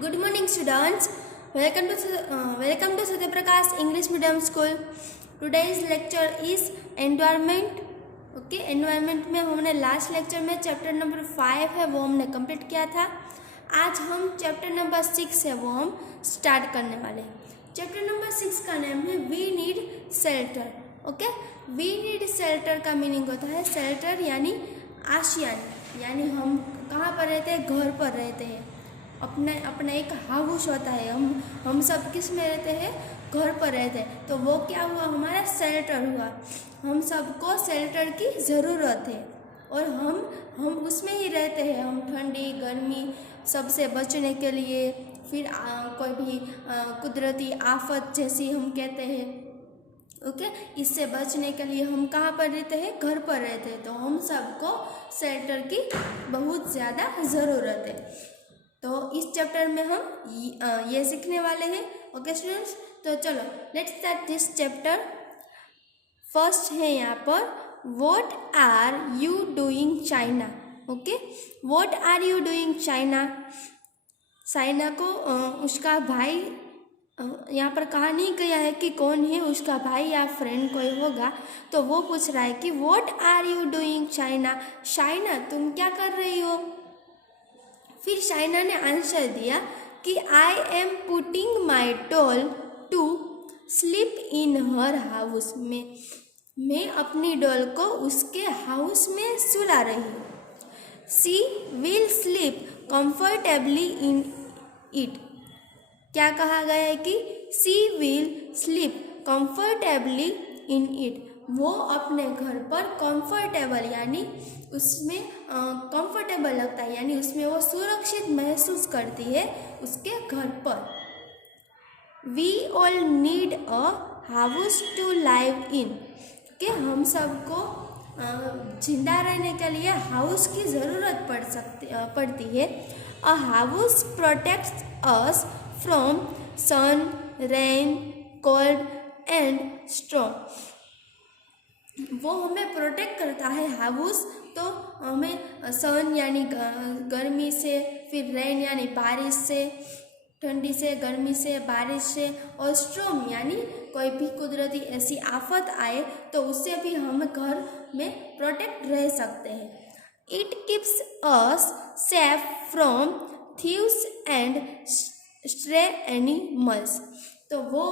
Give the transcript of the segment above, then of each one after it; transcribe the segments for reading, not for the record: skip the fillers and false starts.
Good morning, students. Welcome to Satya Prakash English Medium School. Today's lecture is environment. Okay environment में हमने last lecture में chapter number 5 है वो हमने complete किया था। आज हम चैप्टर नंबर 6 है वो हम स्टार्ट करने वाले हैं। चैप्टर नंबर 6 का नाम है we need shelter. Okay, we need shelter का मीनिंग होता है शेल्टर यानी आशियाना, यानी हम कहाँ पर रहते हैं, घर पर रहते हैं। अपना एक हाउस होता है, हम सब किस में रहते हैं, घर पर रहते हैं। तो वो क्या हुआ, हमारा शेल्टर हुआ। हम सबको शेल्टर की ज़रूरत है और हम उसमें ही रहते हैं। हम ठंडी गर्मी सबसे बचने के लिए, फिर कोई भी कुदरती आफत जैसी हम कहते हैं, ओके, इससे बचने के लिए हम कहाँ पर रहते हैं, घर पर रहते हैं। तो हम सबको शेल्टर की बहुत ज़्यादा ज़रूरत है। तो इस चैप्टर में हम ये सीखने वाले हैं। ओके स्टूडेंट्स, तो चलो let's start this chapter. First है यहाँ पर what are you doing China. Okay, what are you doing China. China को उसका भाई, यहाँ पर कहा नहीं गया है कि कौन है, उसका भाई या फ्रेंड कोई होगा। तो वो पूछ रहा है कि what are you doing China, China तुम क्या कर रही हो। फिर चाइना ने आंसर दिया कि I am putting my doll to sleep in her house में, मैं अपनी डॉल को उसके हाउस में सुला रही हूँ। She will sleep comfortably in it. क्या कहा गया है कि she will sleep comfortably in it, वो अपने घर पर कंफर्टेबल यानी उसमें कंफर्टेबल लगता है, यानी उसमें वो सुरक्षित महसूस करती है उसके घर पर। We all need a house to live in, कि हम सबको जिंदा रहने के लिए हाउस की ज़रूरत पड़ती है। A house protects us from sun, rain, cold and storm. वो हमें प्रोटेक्ट करता है हाउस, तो हमें सन यानी गर्मी से, फिर रेन यानी बारिश से, ठंडी से, गर्मी से, बारिश से, और स्ट्रॉम यानी कोई भी कुदरती ऐसी आफत आए तो उससे भी हम घर में प्रोटेक्ट रह सकते हैं। It keeps us safe from thieves and stray animals. तो वो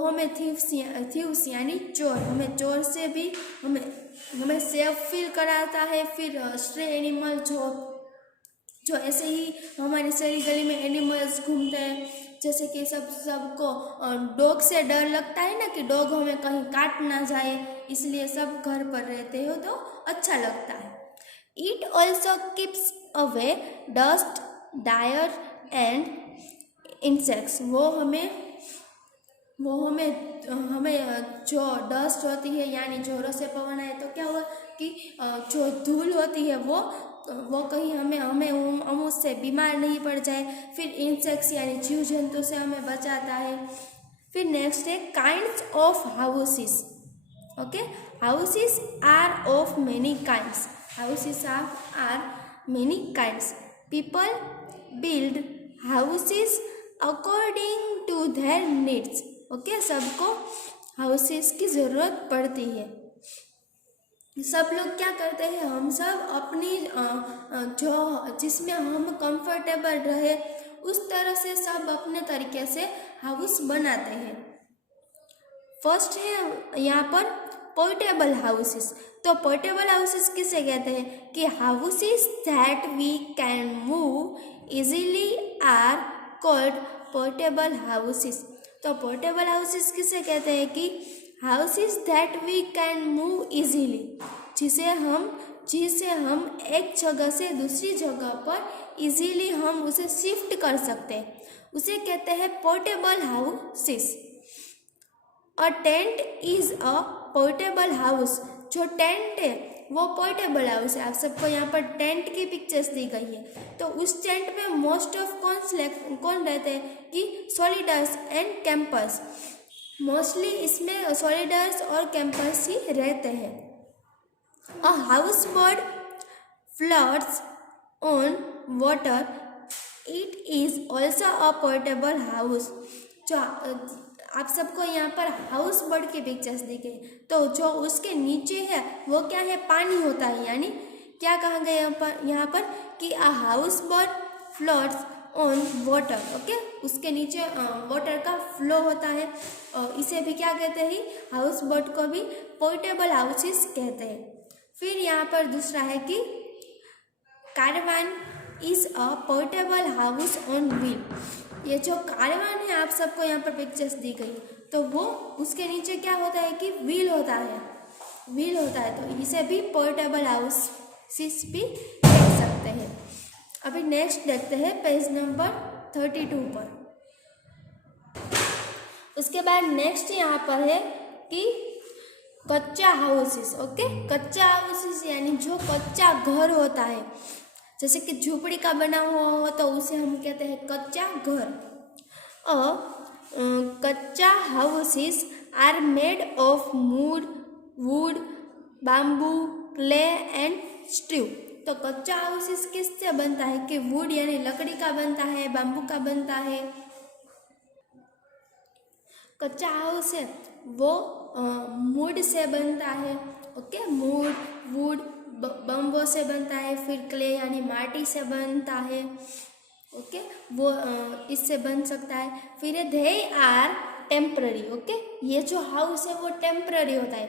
हमें थीव्स यानी चोर, हमें चोर से भी हमें सेफ फील कराता है। फिर स्ट्रे एनिमल जो ऐसे ही हमारी शहरी गली में एनिमल्स घूमते हैं, जैसे कि सबको डॉग से डर लगता है ना, कि डॉग हमें कहीं काट ना जाए, इसलिए सब घर पर रहते हो तो अच्छा लगता है। It also keeps away dust, dirt and insects. वो हमें जो डस्ट होती है, यानी जोरों से पवन आए तो क्या हुआ कि जो धूल होती है वो कहीं हमें उससे बीमार नहीं पड़ जाए। फिर इंसेक्ट्स यानी जीव जंतु से हमें बचाता है। फिर नेक्स्ट है kinds of houses. Okay, houses are of many kinds, houses are many kinds. People build houses according to their needs. Okay, सबको हाउसेस की ज़रूरत पड़ती है। सब लोग क्या करते हैं, हम सब अपनी जो जिसमें हम कंफर्टेबल रहे उस तरह से सब अपने तरीके से हाउस बनाते हैं। फर्स्ट है यहाँ पर पोर्टेबल हाउसेस। तो पोर्टेबल हाउसेस किसे कहते हैं कि houses that we can move easily are called portable houses. तो पोर्टेबल हाउसेस किसे कहते हैं कि houses that we can move easily, जिसे हम एक जगह से दूसरी जगह पर इजीली हम उसे शिफ्ट कर सकते हैं, उसे कहते हैं portable houses. A tent is a portable house. जो टेंट है वो पोर्टेबल हाउस है। आप सबको यहाँ पर टेंट की पिक्चर्स दी गई है। तो उस टेंट में मोस्ट ऑफ कौन रहते हैं कि सॉलिडर्स एंड कैंपर्स। मोस्टली इसमें सॉलिडर्स और कैंपर्स ही रहते हैं। A house boat floats on water it is also a portable house. जो आप सबको यहाँ पर हाउस बोट की पिक्चर्स दिखे, तो जो उसके नीचे है वो क्या है, पानी होता है। यानी क्या कहा गया यहाँ पर कि a house boat floats on water. Okay, उसके नीचे वाटर का फ्लो होता है, और इसे भी क्या कहते हैं, हाउस बोट को भी पोर्टेबल हाउसेस कहते हैं। फिर यहाँ पर दूसरा है कि caravan is a portable house on wheel. ये जो कारवान है, आप सबको यहाँ पर पिक्चर्स दी गई, तो वो उसके नीचे क्या होता है कि व्हील होता है, व्हील होता है, तो इसे भी पोर्टेबल हाउस भी कह सकते हैं। अभी नेक्स्ट देखते हैं पेज नंबर 32 पर। उसके बाद नेक्स्ट यहाँ पर है कि कच्चा हाउसेस। ओके, कच्चा हाउसेस यानी जो कच्चा घर होता है, जैसे कि झोपड़ी का बना हुआ हो तो उसे हम कहते हैं कच्चा घर। Kutcha houses are made of wood, bamboo, clay and straw. तो कच्चा हाउसेस किससे बनता है कि वुड यानी लकड़ी का बनता है, बाम्बू का बनता है। कच्चा हाउस है वो वुड से बनता है। ओके, वुड बम्बो से बनता है, फिर क्ले यानी माटी से बनता है। ओके, वो इससे बन सकता है। फिर दे आर टेम्पररी। ओके, ये जो हाउस है वो टेम्पररी होता है।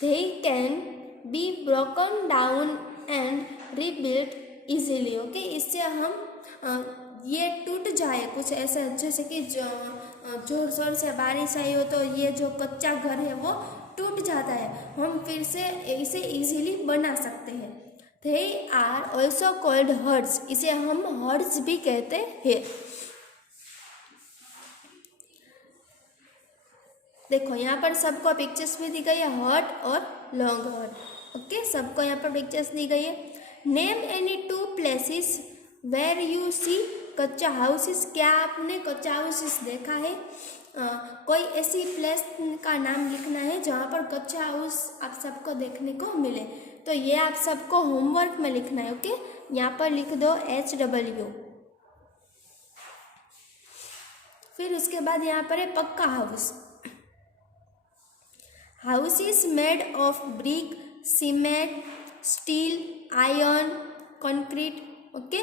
They can be broken down and rebuilt easily. Okay, इससे हम ये टूट जाए कुछ ऐसा, जैसे कि जोर शोर से बारिश आई हो तो ये जो कच्चा घर है वो टूट जाता है, हम फिर से इसे इजीली बना सकते हैं। They are also called huts. इसे हम हर्ट्स भी कहते हैं। देखो यहाँ पर सबको पिक्चर्स में दी गई है, हर्ट और लॉन्ग हर्ट। ओके, सबको यहाँ पर पिक्चर्स दी गई है। Name any 2 places where you see kutcha houses. क्या आपने कच्चा हाउसेस देखा है? कोई ऐसी प्लेस का नाम लिखना है जहाँ पर कच्चा हाउस आप सबको देखने को मिले। तो ये आप सबको होमवर्क में लिखना है। ओके, यहाँ पर लिख दो HW। फिर उसके बाद यहाँ पर है पक्का house. House is made of brick, cement, steel, iron, concrete. Okay,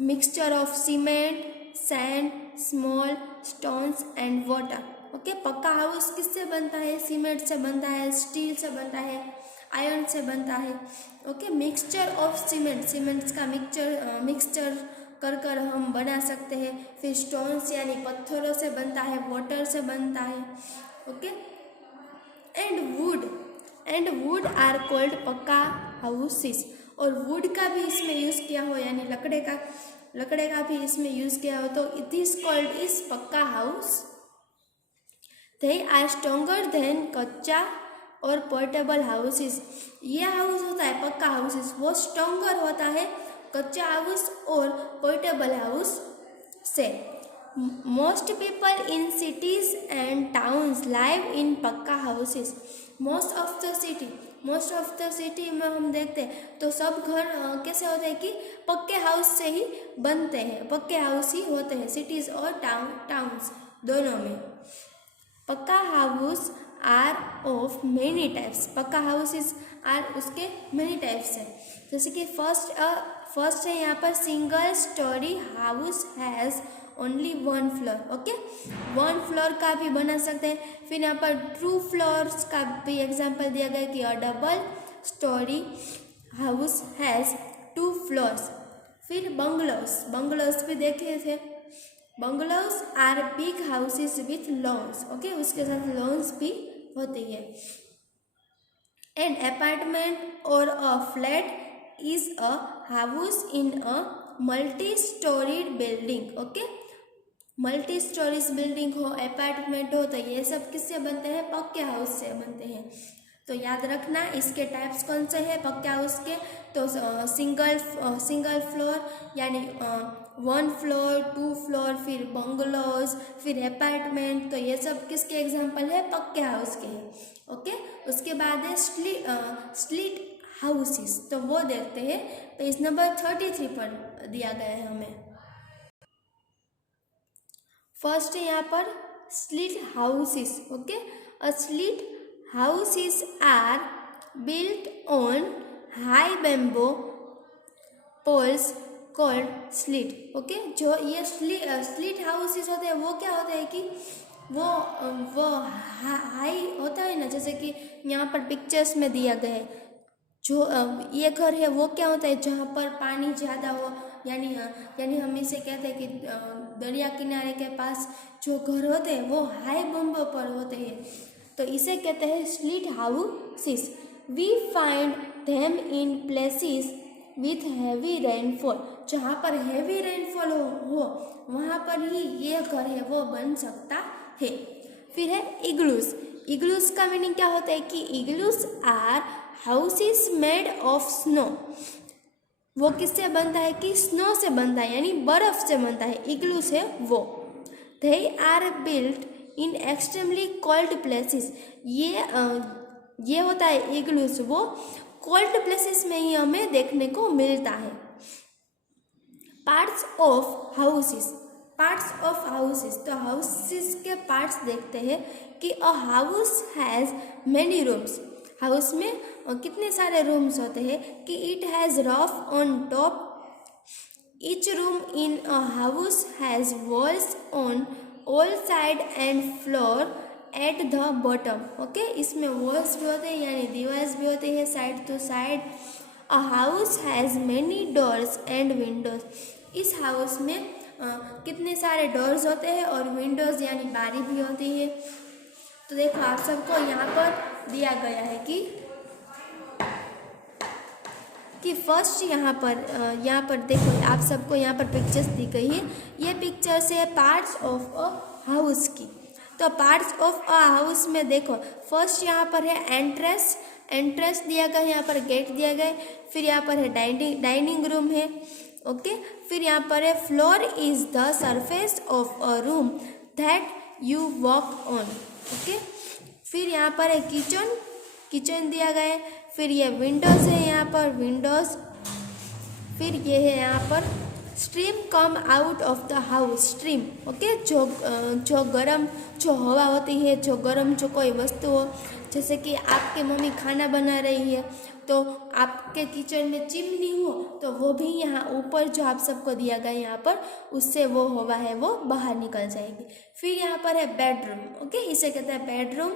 mixture of cement, sand, small stones and water. Okay, पक्का हाउस किससे बनता है? सीमेंट से बनता है, स्टील से बनता है, आयरन से बनता है। ओके, मिक्सचर ऑफ सीमेंट्स का मिक्सचर कर हम बना सकते हैं। फिर स्टोन्स यानी पत्थरों से बनता है, वाटर से बनता है। Okay, and wood are called pucca houses. और वुड का भी इसमें यूज़ किया हो, यानी लकड़े का भी इसमें यूज़ किया हो, तो it is called is pucca house. They are stronger than kutcha और पोर्टेबल हाउसेस। ये हाउस होता है पक्का हाउसेस, वो स्ट्रॉन्गर होता है कच्चा हाउस और पोर्टेबल हाउस से। Most people in cities and towns live in pucca houses. Most of the city में हम देखते हैं तो सब घर कैसे होते हैं कि पक्के हाउस से ही बनते हैं, पक्के हाउस ही होते हैं सिटीज़ और टाउन्स दोनों में। Pucca house are of many types. Pucca houses are उसके मेनी टाइप्स हैं, जैसे कि फर्स्ट है यहाँ पर single storey house has only 1 floor. Okay, 1 floor का भी बना सकते हैं। फिर यहाँ पर 2 फ्लोर्स का भी एग्जांपल दिया गया कि a double storey house has 2 floors. फिर बंगलोज भी देखे थे। Bungalows are big houses with lawns. Okay, उसके साथ लॉन्स भी होती है। An apartment or a flat is a house in a multi storeyed building. Okay, multi storeys building हो, अपार्टमेंट हो, तो ये सब किससे बनते हैं? पक्के हाउस से बनते हैं। तो याद रखना इसके टाइप्स कौन से हैं पक्के हाउस के। तो सिंगल फ्लोर यानी 1 फ्लोर, 2 फ्लोर, फिर बंगलोज, फिर अपार्टमेंट, तो ये सब किसके एग्जाम्पल है? पक्के हाउस के हैं। ओके, उसके बाद है स्प्लिट हाउसेस, तो वो देखते हैं पेज नंबर 33 पर। दिया गया है हमें। फर्स्ट है यहाँ पर slit houses. Okay, a slit houses are built on high bamboo poles called slit. Okay, जो ये स्लिट हाउसेस होते हैं वो क्या होते हैं कि वो हाई होता है ना, जैसे कि यहाँ पर पिक्चर्स में दिया गया है। जो ये घर है वो क्या होता है जहाँ पर पानी ज़्यादा हो, यानी हम इसे कहते हैं कि दरिया किनारे के पास जो घर होते हैं वो हाई बम्बो पर होते हैं, तो इसे कहते हैं slit houses. We find them in places with heavy rainfall. जहाँ पर हैवी रेनफॉल हो वहाँ पर ही ये घर है वो बन सकता है। फिर है इग्लूस। इग्लूस का मीनिंग क्या होता है कि igloos are houses made of snow. वो किससे बनता है कि स्नो से बनता है, यानी बर्फ से बनता है, इग्लूस है वो। They are built in extremely cold places. ये होता है इग्लूस, वो कोल्ड प्लेसेस में ही हमें देखने को मिलता है। Parts of houses. Parts of houses, तो हाउसेस के पार्ट्स देखते हैं कि a house has many rooms. House में कितने सारे रूम्स होते हैं कि it has roof on top. Each room in a house has walls on all side and floor at the bottom. Okay, इसमें वॉल्स भी होते हैं यानी दीवार्स भी होते हैं side to side. A house has many doors and Windows. इस हाउस में कितने सारे डोर्स होते हैं और विंडोज यानी बारी भी होती है। तो देखो आप सबको यहाँ पर दिया गया है कि फर्स्ट यहाँ पर देखो आप सबको यहाँ पर पिक्चर्स दी गई है। ये पिक्चर्स है पार्ट्स ऑफ अ हाउस की। तो पार्ट्स ऑफ अ हाउस में देखो फर्स्ट यहाँ पर है एंट्रेंस दिया गया है, यहाँ पर गेट दिया गया है। फिर यहाँ पर है डाइनिंग रूम है। ओके, फिर यहाँ पर है floor is the surface of a room that you walk on. Okay, फिर यहाँ पर है किचन दिया गया है। फिर ये विंडोज़ है, यहाँ पर विंडोज़। फिर ये है यहाँ पर stream come out of the house. Stream okay, जो गर्म जो हवा होती है, जो गर्म जो कोई वस्तु हो, जैसे कि आपके मम्मी खाना बना रही है तो आपके किचन में चिमनी हो तो वो भी यहाँ ऊपर जो आप सबको दिया गया यहाँ पर उससे वो हवा है वो बाहर निकल जाएगी। फिर यहाँ पर है बेडरूम। ओके, इसे कहते हैं बेडरूम।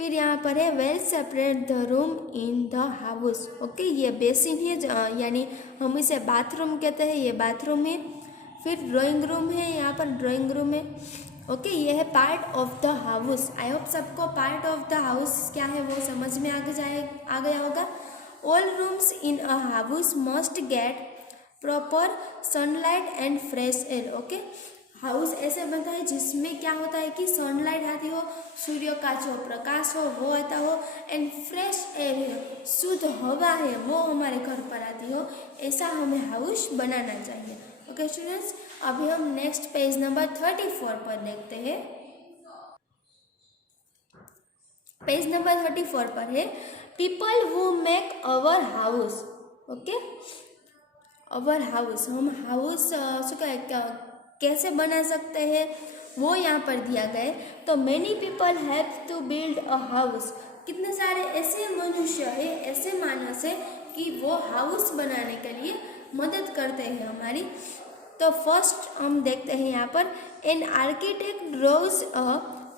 फिर यहाँ पर है well separate the room in the house. Okay, ये बेसिन है यानी हम इसे बाथरूम कहते हैं, ये बाथरूम है। फिर ड्राइंग रूम है, यहाँ पर ड्राइंग रूम है। ओके, ये है part of the house. I hope सबको पार्ट ऑफ द हाउस क्या है वो समझ में आ गया होगा। All rooms in a house must get proper sunlight and fresh air. Okay, house ऐसे बनता है जिसमें क्या होता है कि सनलाइट आती हो, सूर्य का जो प्रकाश हो वो आता हो, एंड फ्रेश एयर है, शुद्ध हवा है वो हमारे घर पर आती हो। ऐसा हमें हाउस बनाना चाहिए। ओके स्टूडेंट्स, अभी हम नेक्स्ट पेज नंबर 34 पर देखते हैं। पेज नंबर 34 पर है people who make our house. Okay, our house, हम हाउस कैसे बना सकते हैं वो यहाँ पर दिया गया है। तो many people have to build a house. कितने सारे ऐसे मनुष्य है, ऐसे मानस है कि वो हाउस बनाने के लिए मदद करते हैं हमारी। तो फर्स्ट हम देखते हैं यहाँ पर an architect draws a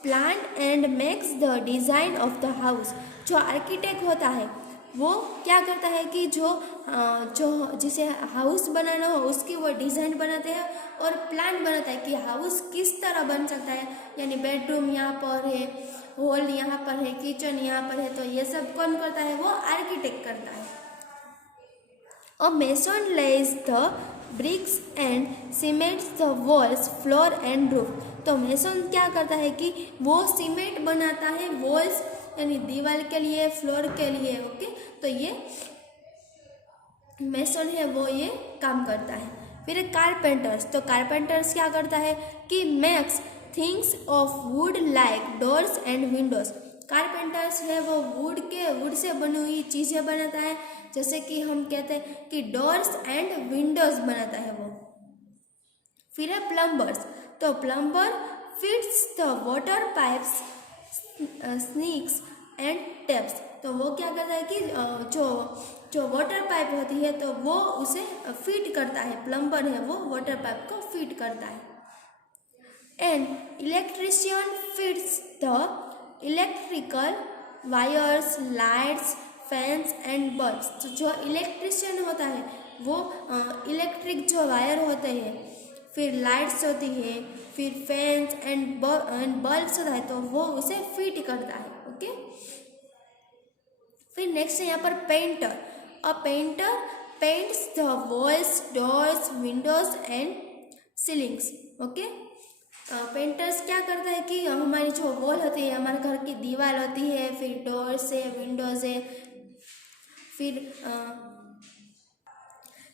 plan and makes the design of the house. जो आर्किटेक्ट होता है वो क्या करता है कि जो जिसे हाउस बनाना हो उसकी वो डिज़ाइन बनाते हैं और प्लान बनाता है कि हाउस किस तरह बन सकता है, यानी बेडरूम यहाँ पर है, हॉल यहाँ पर है, किचन यहाँ पर है। तो ये सब कौन करता है, वो आर्किटेक्ट करता है। A mason lays the bricks and cements the walls floor and roof. तो मेसन क्या करता है कि वो सीमेंट बनाता है वॉल्स यानी दीवार के लिए, फ्लोर के लिए। ओके, तो ये मेसन है वो ये काम करता है। फिर कारपेंटर्स, तो कारपेंटर्स क्या करता है कि makes things of would like doors and Windows. Carpenters है वो वुड से बनी हुई चीज़ें बनाता है, जैसे कि हम कहते हैं कि डोर्स एंड विंडोज बनाता है वो। फिर है प्लम्बर्स, तो plumber fits the water pipes, sinks and taps, तो वो क्या करता है कि जो वाटर पाइप होती है तो वो उसे फिट करता है, प्लम्बर है वो वाटर पाइप को फिट करता है। And electrician fits the electrical wires, lights, fans and bulbs, तो जो इलेक्ट्रिशियन होता है वो इलेक्ट्रिक जो वायर होते हैं, फिर लाइट्स होती है, फिर फैंस एंड बल्ब्स होता है, तो वो उसे फिट करता है। ओके, फिर नेक्स्ट है यहाँ पर painter. A painter paints the walls, doors, Windows and ceilings. Okay, painters क्या करता है कि हमारी जो वॉल होती है, हमारे घर की दीवार होती है, फिर डोर्स है, विंडोज है, फिर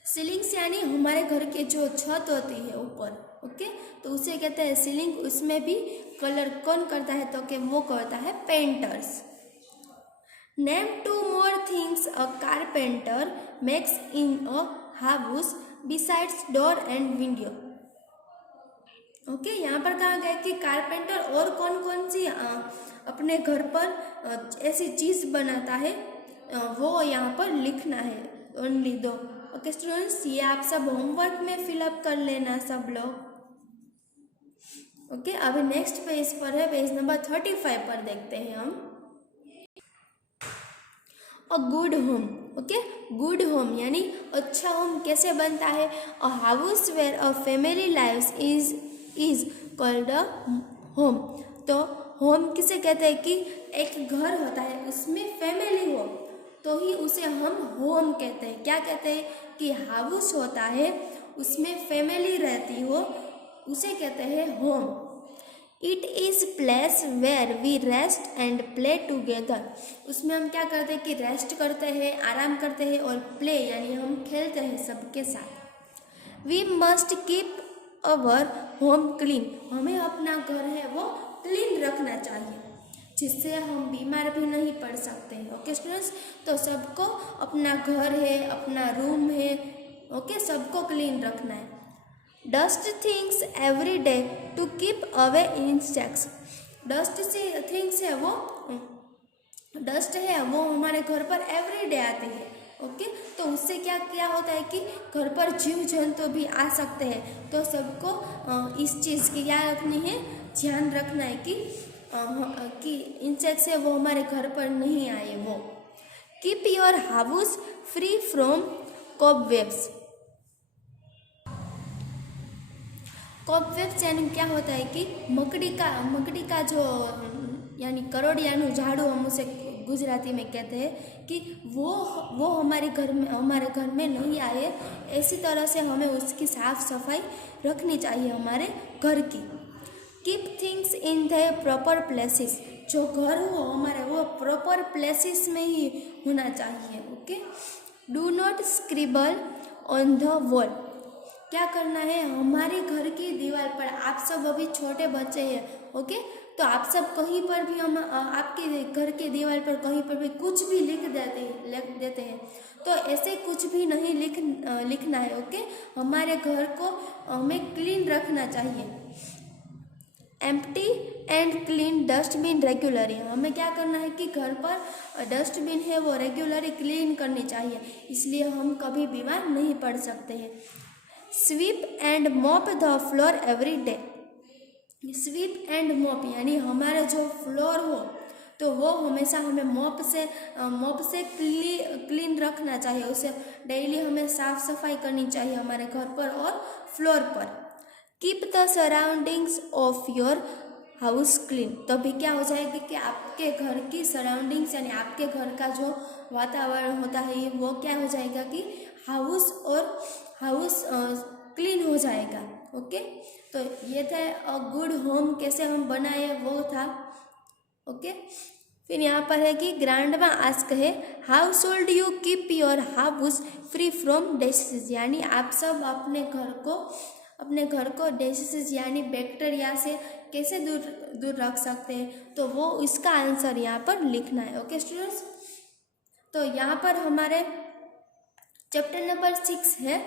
सीलिंग्स यानी हमारे घर की जो छत होती है ऊपर, ओके, तो उसे कहते हैं सीलिंग। उसमें भी कलर कौन करता है, तो कि वो करता है painters. Name 2 more things a carpenter makes in a house besides door and window। Okay, यहाँ पर कहा गया कि कारपेंटर और कौन कौन सी अपने घर पर ऐसी चीज़ बनाता है, वो यहाँ पर लिखना है, ओनली 2। ओके स्टूडेंट्स, ये आप सब होमवर्क में फिलअप कर लेना सब लोग। ओके, अभी नेक्स्ट पेज पर है, पेज नंबर 35 पर देखते हैं हम। A good home. Okay, good home यानी अच्छा होम कैसे बनता है। A house where a family lives is called a home. तो होम किसे कहते हैं कि एक घर होता है उसमें फैमिली हो तो ही उसे हम होम कहते हैं। क्या कहते हैं कि हाउस होता है उसमें फैमिली रहती हो, उसे कहते हैं home. It is place where we rest and play together. उसमें हम क्या करते हैं कि रेस्ट करते हैं, आराम करते हैं, और प्ले यानी हम खेलते हैं सबके साथ। We must keep our home clean. हमें अपना घर है वो क्लीन रखना चाहिए, जिससे हम बीमार भी नहीं पड़ सकते हैं। ओके स्टूडेंट्स, तो सबको अपना घर है, अपना रूम है, ओके, सबको क्लीन रखना है। Dust things every day to keep away insects. Dust से थिंग्स है वो, डस्ट है वो हमारे घर पर एवरी डे आती है। ओके, तो उससे क्या क्या होता है कि घर पर जीव जंतु भी आ सकते हैं, तो सबको इस चीज़ की क्या रखनी है, ध्यान रखना है कि इंसेक्ट्स है वो हमारे घर पर नहीं आए वो। Keep your house free from cobwebs. Cobwebs यानी क्या होता है कि मकड़ी का जो यानी करोड़ियानु झाड़ू हम उसे गुजराती में कहते हैं कि वो हमारे घर में नहीं आए, ऐसी तरह से हमें उसकी साफ सफाई रखनी चाहिए हमारे घर की। Keep things in the proper places. जो घर हो हमारे वो प्रॉपर प्लेसेस में ही होना चाहिए। Okay, do not scribble on the wall. क्या करना है, हमारे घर की दीवार पर, आप सब अभी छोटे बच्चे हैं, ओके, तो आप सब कहीं पर भी हम आपके घर की दीवार पर कहीं पर भी कुछ भी लिख देते हैं, तो ऐसे कुछ भी नहीं लिखना है। ओके, हमारे घर को हमें क्लीन रखना चाहिए। Empty and clean dustbin regularly. हमें क्या करना है कि घर पर डस्टबिन है वो रेगुलरली क्लीन करनी चाहिए, इसलिए हम कभी बीमार नहीं पड़ सकते हैं। SVEEP and mop the floor every day. SVEEP and mop यानी हमारा जो फ्लोर हो तो वो हमेशा हमें मॉप से क्लीन रखना चाहिए, उसे डेली हमें साफ सफाई करनी चाहिए हमारे घर पर और फ्लोर पर। Keep the surroundings of your house clean. तभी क्या हो जाएगी कि आपके घर की सराउंडिंग्स यानी आपके घर का जो वातावरण होता है वो क्या हो जाएगा कि हाउस क्लीन हो जाएगा। ओके, तो ये था अ गुड होम कैसे हम बनाए वो था। ओके, फिर यहाँ पर है कि ग्रैंडमा आस्क है how should you keep your house free from disease. यानी आप सब अपने घर को अपने घर को डिसीज यानी बैक्टीरिया से कैसे दूर रख सकते हैं, तो वो इसका आंसर यहाँ पर लिखना है। ओके स्टूडेंट्स, तो यहाँ पर हमारे चैप्टर नंबर 6 है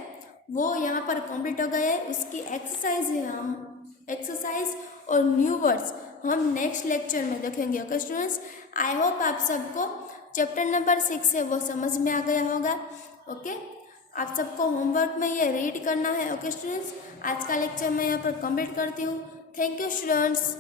वो यहाँ पर कंप्लीट हो गया है। उसकी एक्सरसाइज है, हम एक्सरसाइज और न्यू वर्ड्स हम नेक्स्ट लेक्चर में देखेंगे। ओके स्टूडेंट्स, आई होप आप सबको चैप्टर नंबर 6 है वो समझ में आ गया होगा। ओके, आप सबको होमवर्क में ये रीड करना है। ओके स्टूडेंट्स, आज का लेक्चर मैं यहाँ पर कंप्लीट करती हूँ। Thank you students.